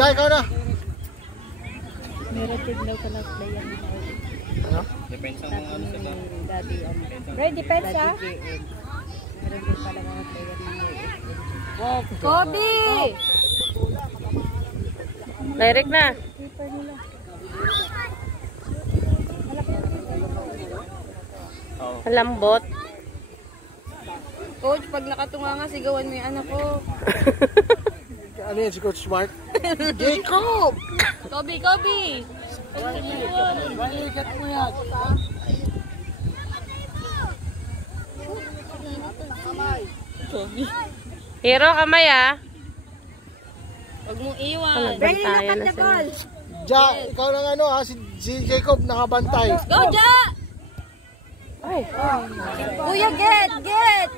Jai, ikaw na. Meron tignaw ka na play yan. Ano? Depensa mo ano sa ba? Daddy, Ray, depends ha? Meron din pala mga player ng Kobe! Direct na. Keeper nila. Lambot. Coach, pag nakatunga nga, sigawan mo yung anak ko. Ano yan si Coach Mark? Jacob! Kobe, Kobe! Balikat mo yan. Hero, kamay ah. Huwag mong iwan. Ray, lakat na ball! Ja, ikaw lang ano ha, si Jacob nakabantay. Go, Ja! Ay. Kuya, get! Get!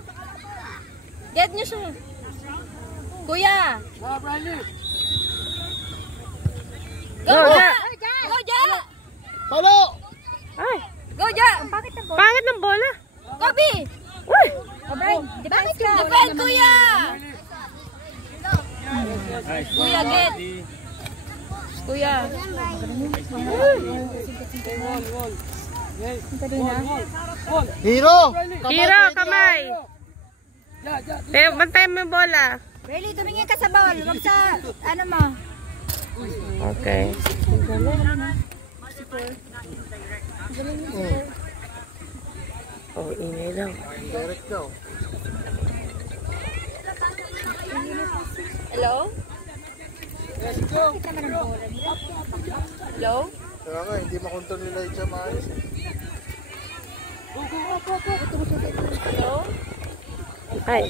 Get niyo siya. Kuya! Go, Go, Ja! Ja! Go, Ja! Palo! Ay. Go, Ja! Bakit na ball? Pangit ng bola. Kobe! Uy. Ray, depends ka! Defend, Kuya! Kuya, get! Kuya! Hero! Hero, kamay. Pero bantay mo yung bola. Ray, tumingin ka sa ball. Huwag sa, ano mo. Okay. Oh, ingay lang. Direct daw. Hello? Hello? Kaya nga, hindi makontrol nila yung maayos. Hello? Ay.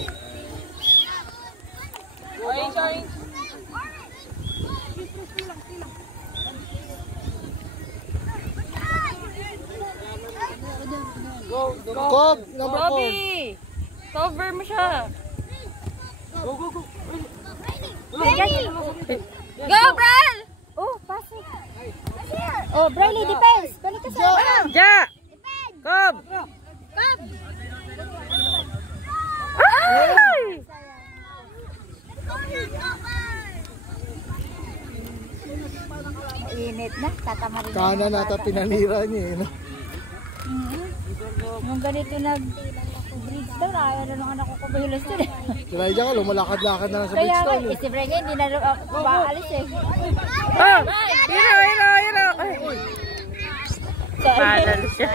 Sorry. Cobb! Number 4. Kobe! Cover mo siya. Go, Bral! Oh, pass it. Oh, Brayley, defense. Balik ka sa ball. Ja! Cob! Ay! Init na, tatamarin. Kanan nata pinanira niya eh. No? Yung ganito nag-bridge daw, ayaw na nung anak ko kumilos dun. Kaya dyan ka, lumalakad-lakad na lang sa Kaya nga, Bridgestone. Eh. si Brenga, hindi na maalis eh. Oh! Hero! Ay! Padal siya.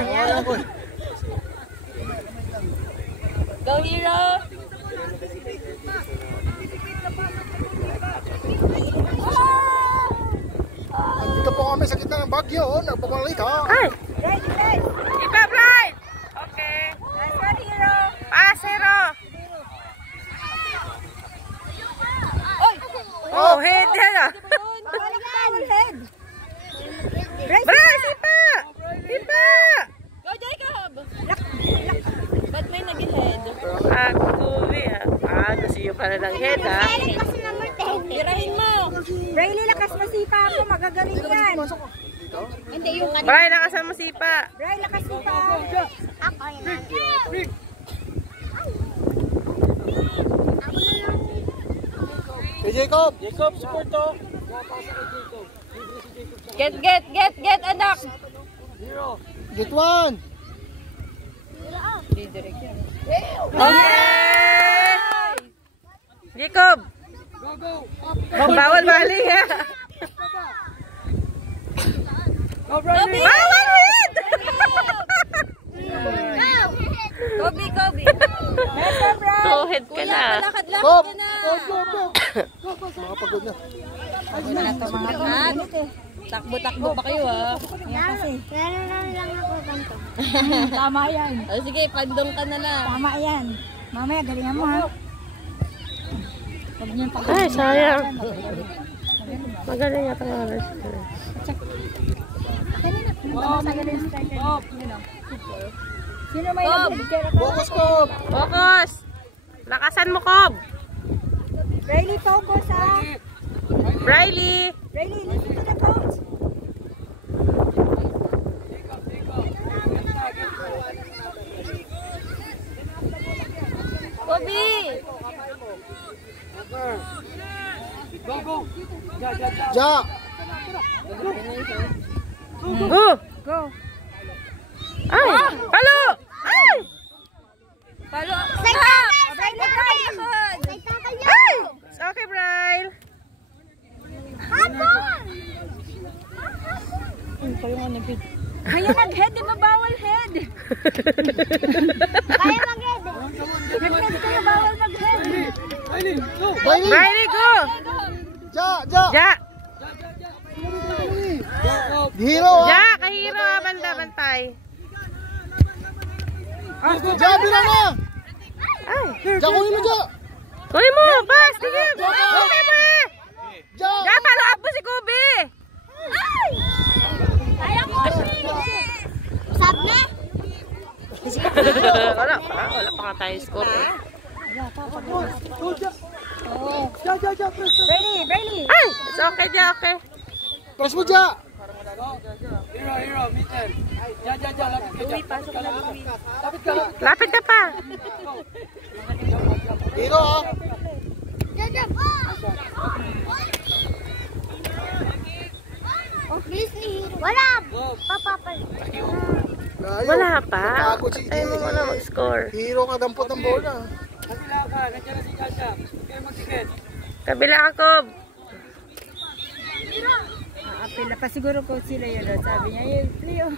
Go, Hero! Dito po kami sa gitna ng bagyo, oh, nagpapalik ha. Ay! Right, right. Ipa, right! Okay. Nice one, Hero. Pass, Hero! Oy! Oh, head ah! Balik foul head. Bryce, ipa! Ipa! Go, Jacob! Ba't may nag-head? Ah, kubi ah. Ah, nasiyo ka na ng head ah. Kasi number 10. Tirahin mo! Brayley, lakas masipa ako, magagaling yan. Hindi, yung kanina. Bray, lakasan mo sipa. Brayley, lakas sipa ako. Ako yan. Hey Jacob! Jacob, support to. Get, anak! Get one! Okay! Jacob! Bawal bali ha! Kobe! Bawal head! Kobe! So head ka na. Lakad-lakad Cobb! ka na! Makapagod na. Wala to mga ganito eh. Takbo-takbo pa kayo ha. Yan kasi. Lang ako ganito. Tama yan. O sige, pandong ka na lang. Tama yan. Mamaya, galingan mo ha. Huwag niyo pag- Ay, sayang. Magaling yata nga rin. Sino may Cobb! nag-picture? Focus Cobb! Focus! Lakasan mo, Cobb! Riley, focus ha. Riley! Riley, listen to the coach. Kobe! Go. Ja. Ja. Go! Go. Ay! Palo! Ay! Palo. Ay! It's okay, Bryle. Kaya nag-head, di ba bawal head? Kaya mag-head. Nag-head kaya bawal mag-head. Bailey. Bryle, go! Ja, ja. Ja! Hero. Ja! Kahiro, banda, bantay. Ja, bilang na. Ay! Ja, kunin mo, Ja. Kunin mo! Bas! Sige! Kunin mo! Ja. Ja, follow up mo si Kobe! Sab na. Wala pa nga tayo score eh. Ready. Ay! It's okay, Ja, okay. Press mo, Ja. Lapit ka pa. Hero, ah. Bilis ni Hero. Wala. Papapal. Ayaw. Wala pa. Napagod si Tayo mo muna mag-score. Hero ka, dampot ng bola. Kabila ka, Kob. Apila pa siguro ko sila yun. Sabi niya, yun, Leo.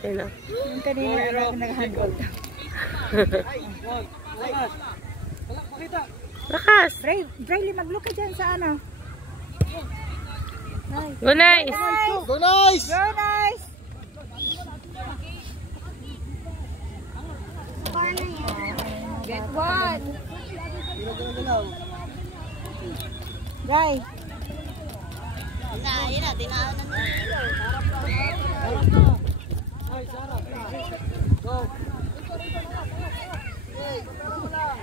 Sino? Yung kanina nag-handball. Lakas. Brayli, mag-look ka dyan sa ano. Go, nice. Go, nice. Go, nice. Get one. Bray.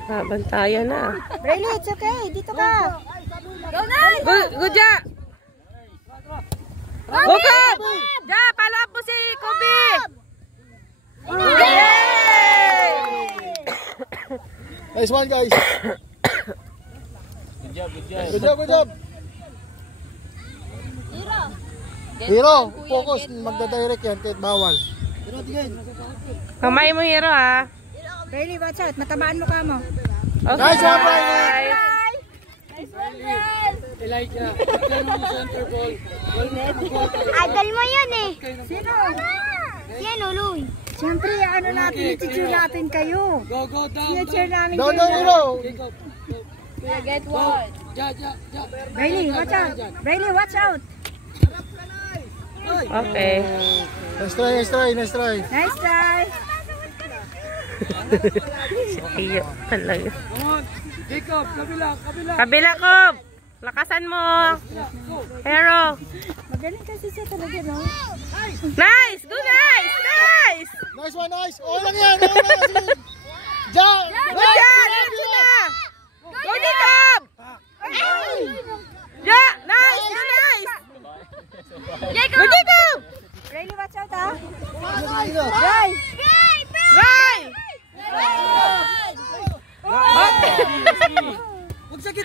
Bantayan na. Brayli, it's okay. Dito ka. Go na. Go, Ja. Go, Kob. Ja, follow up mo si Kobe. Yay! Nice one, guys. Good job, good job. Good job, good job. Hero, focus. Magda-direct yan kahit bawal. Kamay mo, Hero, ha? Brayli, watch out. Matamaan mo ka mo. Okay. Nice one, Bryle. Nice one, Bryle. Idol mo yun eh. Sino? Yan, Uloy. Siyempre, ano natin, i-cheer natin kayo. I-cheer namin Down, kayo. down, Hero. Get one. Brayli, watch out. Brayli, watch out. Okay. Nice try, nice try, nice try. Nice try. Iyo talaga. Kabila, Kob. Lakasan mo. Hero. Magaling kasi siya talaga, no? Nice! Go, nice! Nice! Nice one, nice. Okay lang yan. Okay lang yan. Sige. Ja. Go, Ja! Go na! Go, Jacob! Ja! Nice! Go, nice! Go, Jacob! Brayli, watch out, ha? Hero. Bray! Right!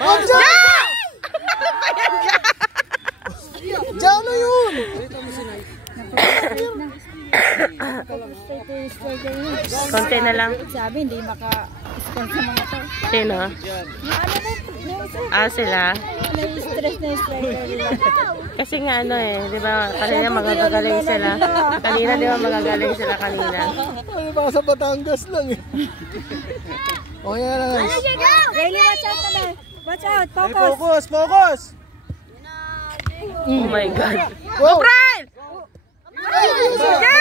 Oh, Ja. Ja na yun. Konti na lang. Sabi, hindi maka-score sa mga to. Sino? Ah, sila. Na-stress na striker nila. Kasi nga ano eh, di ba? Kanina magagagaling sila. Kanina, di ba magagaling sila kanina? Ano ba sa Batangas lang eh. Okay na, nice. Brayli, watch out na. Watch out, Hey, focus. focus, focus. Oh my God. Wow. Brian! Ja!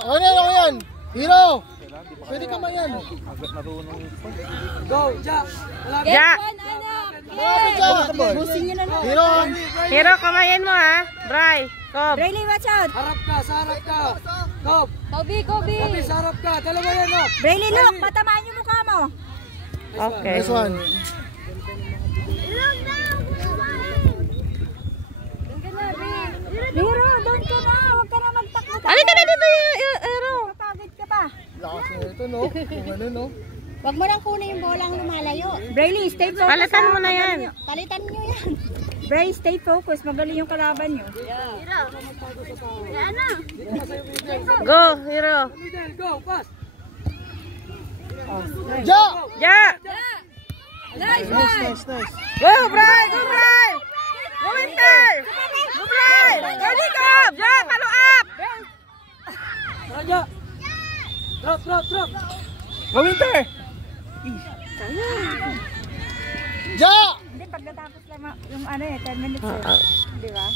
Okay na, okay yan. Hero. Pwede ka man yan. Get Ja! one, anak. Malapit, Ja. Busin nyo na lang. Hero. Hero, kamayan mo ha. Bry, Kob. Brayli, watch out. Kobe. Brayli, look. Matamaan yung mukha mo. Okay. Nice one. Hero, doon ka na. Huwag ka na magtakbo. Alika na dito, Hero. Mapagod ka pa. Lakas na ito, no? Kung ano, no? Huwag mo lang kunin yung bolang lumalayo. Brayli, stay focused. Palitan mo na yan. Palitan nyo yan. Bray, stay focused. Magaling yung kalaban nyo. Yan na. Go, Hero. Ja! Ja! Nice Nice, one. nice, nice. Go, Bray! Go, Bray! Go, Winter! Go, Bray! Go, Jacob! Ja, follow up! Go, Winter! Ja! Hindi, pagkatapos lang yung ano eh, 10 minutes eh. Di ba?